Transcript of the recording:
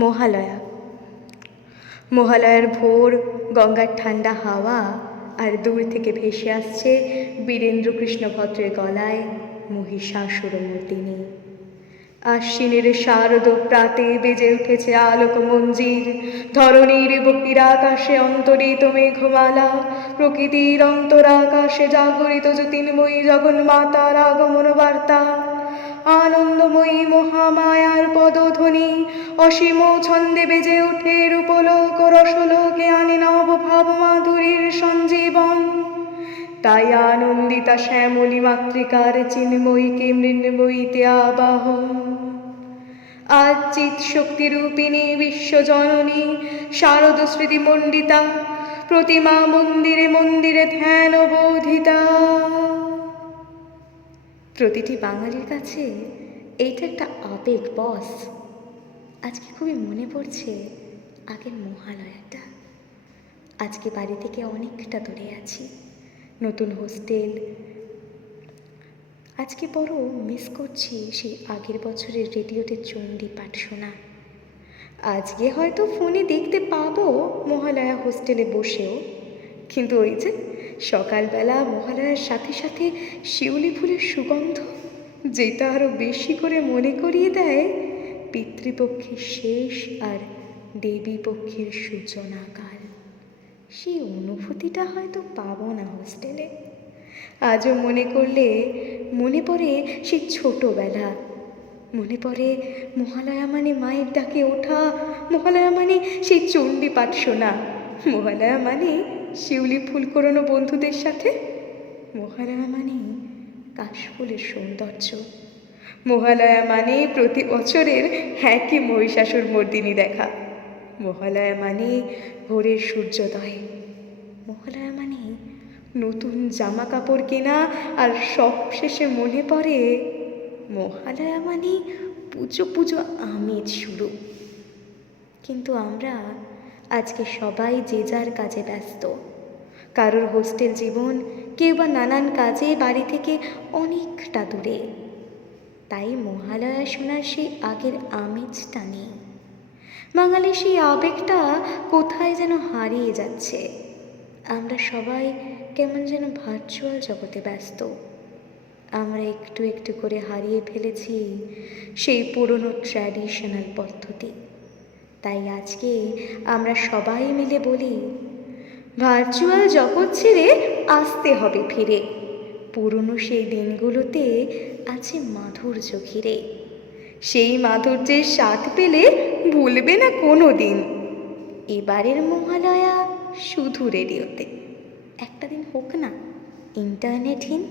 মহালয়া। মহালয়ার ভোর, গঙ্গার ঠান্ডা হাওয়া, আর দূর থেকে ভেসে আসছে বীরেন্দ্রকৃষ্ণ ভদ্রের গলায় মহিষাসুরমর্দিনী। আশ্বিনের শারদ প্রাতে বেজে উঠেছে আলোক মঞ্জির। ধরণীর বহিরাকাশে অন্তরিত মেঘমালা, প্রকৃতির অন্তরাকাশে জাগরিত জ্যোতির্ময়ী জগন্মাতার আগমন বার্তা। আনন্দময়ী মহামায়ার পদধ্বনি অসীম ছন্দে বেজে ওঠে রূপলোক রসলোকে, আনে নব ভাব মাধুরীর সঞ্জীবন। তাই আনন্দিতা শ্যামলী মাতৃকার চিন্ময়ীকে মৃন্ময়ীতে আবাহন। আজ চিৎ শক্তিরূপিণী বিশ্বজননী শারদ স্মৃতি মণ্ডিতা, প্রতিমা মন্দিরে মন্দিরে ধ্যান বোধিতা। প্রতিটি বাঙালির কাছে এইটা একটা আবেগ বস। আজকে খুবই মনে পড়ছে আগের মহালয়াটা। আজকে বাড়ি থেকে অনেকটা দূরে আছি, নতুন হোস্টেল। আজকে বড় মিস করছি সেই আগের বছরের রেডিওতে চণ্ডী পাঠ শোনা। আজকে হয়তো ফোনে দেখতে পাবো মহালয়া হোস্টেলে বসেও, কিন্তু ওই যে সকালবেলা মহালয়ার সাথে সাথে শিউলি ফুলের সুগন্ধ, যেটা আরও বেশি করে মনে করিয়ে দেয় পিতৃপক্ষের শেষ আর দেবী পক্ষের সূচনাকাল। সেই অনুভূতিটা হয়তো পাবো না হোস্টেলে। আজও মনে করলে মনে পড়ে সেই ছোটোবেলা, মনে পড়ে মহালয়া মানে মায়ের ডাকে ওঠা, মহালয়া মানে সেই চণ্ডী পাঠ শোনা, মহালয়া মানে শিউলি ফুল কোরানো বন্ধুদের সাথে, মহালয়া মানে কাশফুলের সৌন্দর্য, মহালয়া মানে প্রতি বছরের একই মহিষাসুর মর্দিনী দেখা, মহালয়া মানে ভোরের সূর্যোদয়, মহালয়া মানে নতুন জামা কাপড় কেনা, আর সব শেষে মনে পড়ে মহালয়া মানে পুজো পুজো আমেজ শুরু। কিন্তু আমরা আজকে সবাই যে যার কাজে ব্যস্ত। কারোর হোস্টেল জীবন, কেউ বা নানান কাজে বাড়ি থেকে অনেকটা দূরে। তাই মহালয়া শোনার সেই আগের আমেজটা নেই। বাঙালির সেই আবেগটা কোথায় যেন হারিয়ে যাচ্ছে। আমরা সবাই কেমন যেন ভার্চুয়াল জগতে ব্যস্ত। আমরা একটু একটু করে হারিয়ে ফেলেছি সেই পুরনো ট্র্যাডিশনাল পদ্ধতি। তাই আজকে আমরা সবাই মিলে বলি, ভার্চুয়াল জগৎ ছেড়ে আসতে হবে ফিরে। পুরনো সেই দিনগুলোতে আছে মাধুর্য ঘিরে। সেই মাধুর্যের স্বাদ পেলে ভুলবে না কোনো দিন। এবারের মহালয়া শুধু রেডিওতে, একটা দিন হোক না ইন্টারনেটহীন।